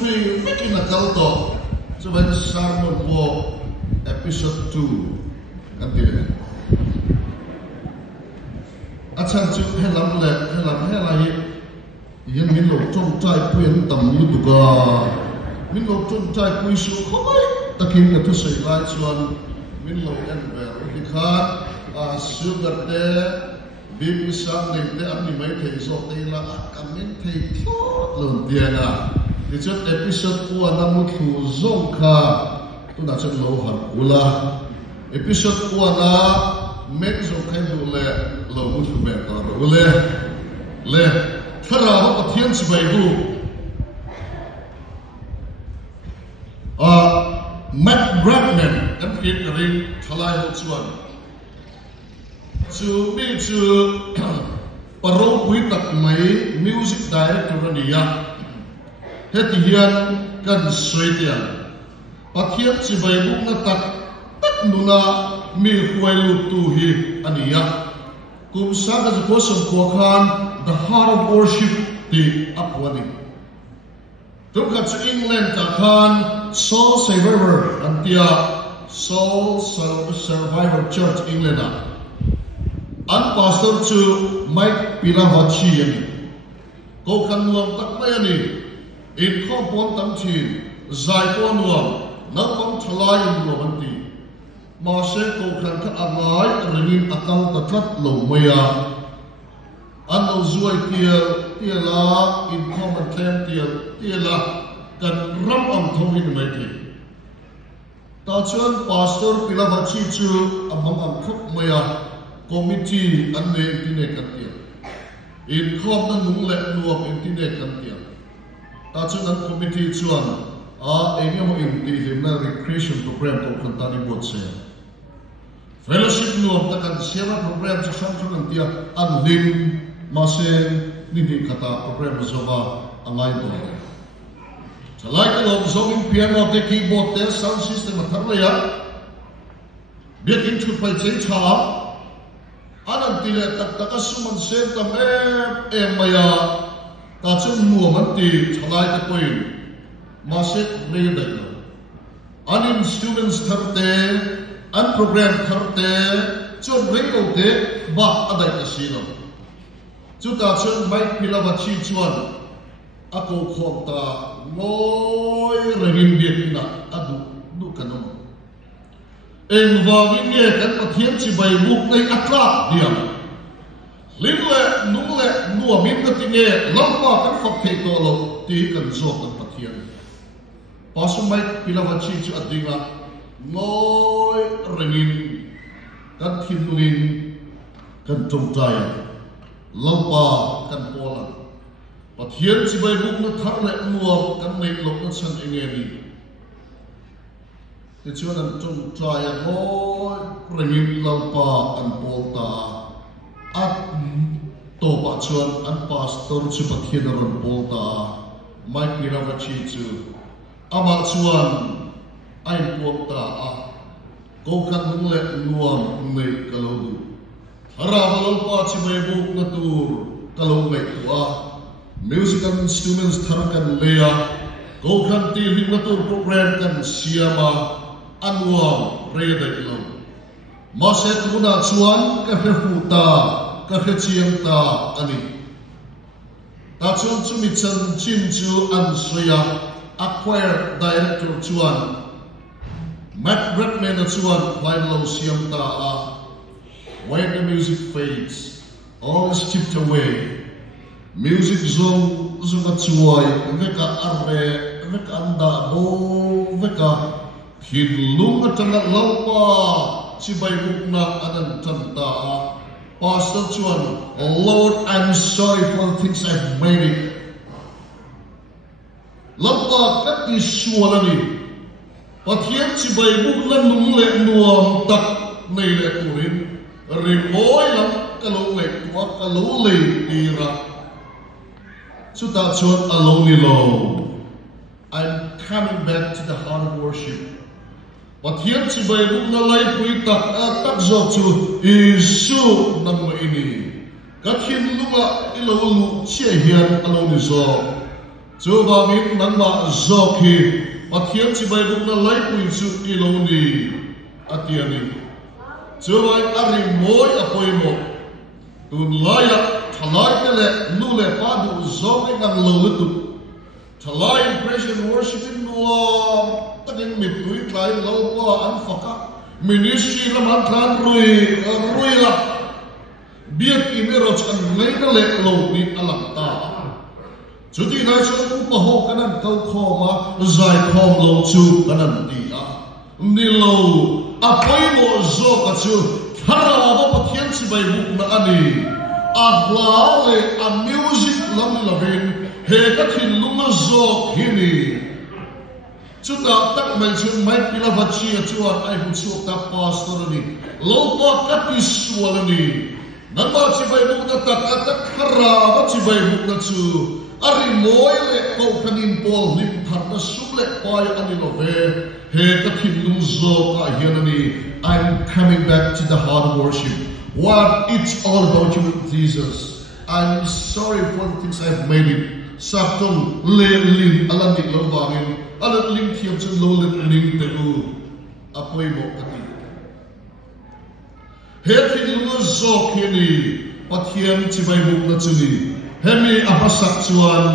3 in a kalto. So when sermon for episode 2 until achan chu helam helai yen min lo trong trai puen tam yu duga min lo trong trai pui su khoi takin ka thu sei lai chuan min lo en ver ki kha sugar de bim sang nei de an ni mai thei zo te la kamin thei thot lon dia na ti chot episode 1 na mu thu zong kha tu na chen lo har ula episode 1 na men zo khai du le lo mu thu be ta ro le thara ho pathian chi bai du Matt Bradman and Peter Ring thalai ho chuan chu mi chu paro pui tak mai music director ania heti hian kan soitian pathian chi bai buk na tak nuna mi huailu tu hi ania kum sa ka ko som ko khan the heart of worship ti apwani tum ka chu England ka khan Soul Survivor antia Soul Survivor Church England an pastor chu Mike Pilavachi ani ko kan nuam tak mai ani in kho pon tam thin zai ko nuam na pom thalai nuam anti ma se ko kan ka angai ringin akal ta tlat lo maya an lo zuai tiela in common claim tiela kan ram am thongin mai thi ta chuan pastor Pilavachi chu amam am khop maya committee an ne tine kan tia in khom na nung le nuam in tine kan tia ta chuan an committee chuan engemaw in ti himna recreation program ko kan tani bot se fellowship nuam ta kan siama program chu sang an tia an lim ma se ni kata program zova angai do chalai ka lom zoming piano te keyboard te sound system atharleya biakin chu pai chen cha anan tile tak suman sen tam maya ta chu nuam an ti chalai ka point ma se me dai an instruments tharte an program tharte chu rei te ba adai ka sino chu ta chu Mike Pilavachi chuan ako khom ta ngoi rengin biak na adu du kanom eng wangin ye kan pathian chi bai buk nei atla diam lingle nungle nuamin ka tinge lama kan fak thei to lo ti kan zo kan pathian pasu Mike Pilavachi chu adinga ngoi rengin kan thinungin kan tongtai lama kan pola pathian chi bai buk na thar le nuam kan nei lok na chan enge ni ti chuan an tung try a ngoi rengin lalpa an polta at to pa chuan an pastor chu pathian ron polta Mike Pilavachi chu ama chuan ai polta ko kan nung le nuam nei kalodu hara lalpa chi bai buk na tur kalo mai tua musical instruments tharakan leya go kan ti hinglatur program kan siama anwam reda ilo ma se tuna chuan ka fe futa ka fe chiangta ani ta chuan chumi chan chin chu an soya acquire director chuan Matt Bradman chuan line lo siamta when the music fades all is chipped away music zong zunga chuai veka arre veka anda bo veka hinlung atanga lalpa chibai bukna anan tanta pastor chuan Lord I'm sorry for the things I've made it lalpa kat isualani pathian chibai bukna nung le nuam tak nei le turin rimoi lam kalau le tua kalau le tira so that's what alone I'm coming back to the heart of worship. But here si Bible na life we tak zo to isu nang maini. Kat hin lunga ilolu che hian alone zo. Chúa ba mình nắng mà gió khi và thiên chỉ bay bụng nó lấy quỳnh chữ đi lâu đi à tiền đi Chúa bay ari môi à quay một tuần lai à thalai cái lệ nu lệ phá đủ gió cái năng lâu lứt tụt thalai impression worship in nuam tất nhiên mệt tuổi lại lâu qua ăn phật ministry làm ăn than rui là biết in rồi chẳng lấy cái lệ lâu đi ăn làm ta chú tí nói cho cũng có hộ cái năng câu khó mà dài khó lâu chú cái năng đi á đi lâu à quay bộ dô cả chú thà ra bộ bát thiên chỉ bay bụng na anh à lá lệ à music lắm là bên hệ các hình lung dô khi này chú ta tắc mình chú mấy pila vật chia chú ai cũng chú ta pastor này lâu qua các cái sual này nãy mà chỉ bay bụng na tắc thà ra chỉ bay bụng na chú ari moi le ko kanin pol lim thar na sum le pai ani lo ve he ta thin lum zo ka hian ani I'm coming back to the heart of worship what it's all about you Jesus I'm sorry for the things I've made it saptong le lim alam dik lo wangin alat lim thiam chun lo le lim te u apoi mo ka ti he thin lum zo khini pathiam chi bai buk na chuni hemi apasak chuan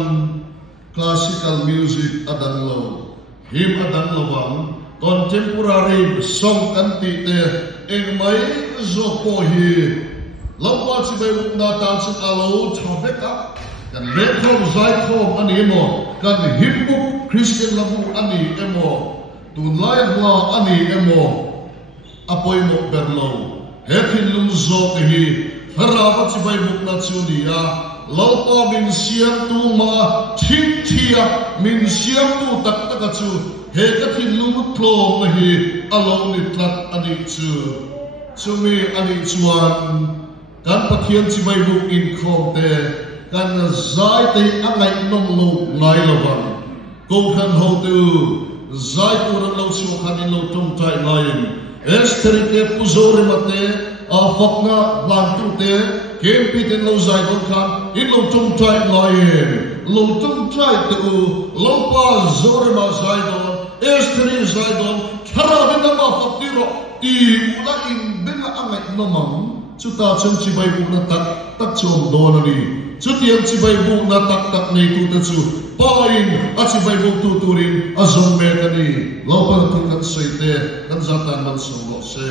classical music adang lo him adang lawang contemporary song kan ti te eng mai zo po hi lawwa chi bai na tan sin alo thabeka kan le khom zai khom ani mo kan him book Christian lamu ani emo tunlai la ani emo apoi mo berlo hekin lum zo ke hi harawa chi bai buk na chunia lâu to mình siam tu mà thiên thia mình siam tu tak tak chu he ka thin lu thlo ma hi alo ni tlat ani chu mi ani chuan kan pathian chi bai bu in khom te kan zai te angai nong lo ngai lo ba ko khan ho tu zai tu ran lo chu khan in lo tum tai lain esteri te puzore mate a fakna lan tu te kem piten lo zai don khan in lo tum tai lain lo tum tai tu lo pa zore ma zai don esteri zai don thara bin ma fakiro ti ula in ben angai no mang chu ta chen chi bai bu na tak chom don ani chu tiam chi bai bu na tak nei tu ta chu pain a chi bai bu tu turin a zong me ka ni lo pa tu kan sei te kan zatan man so lo se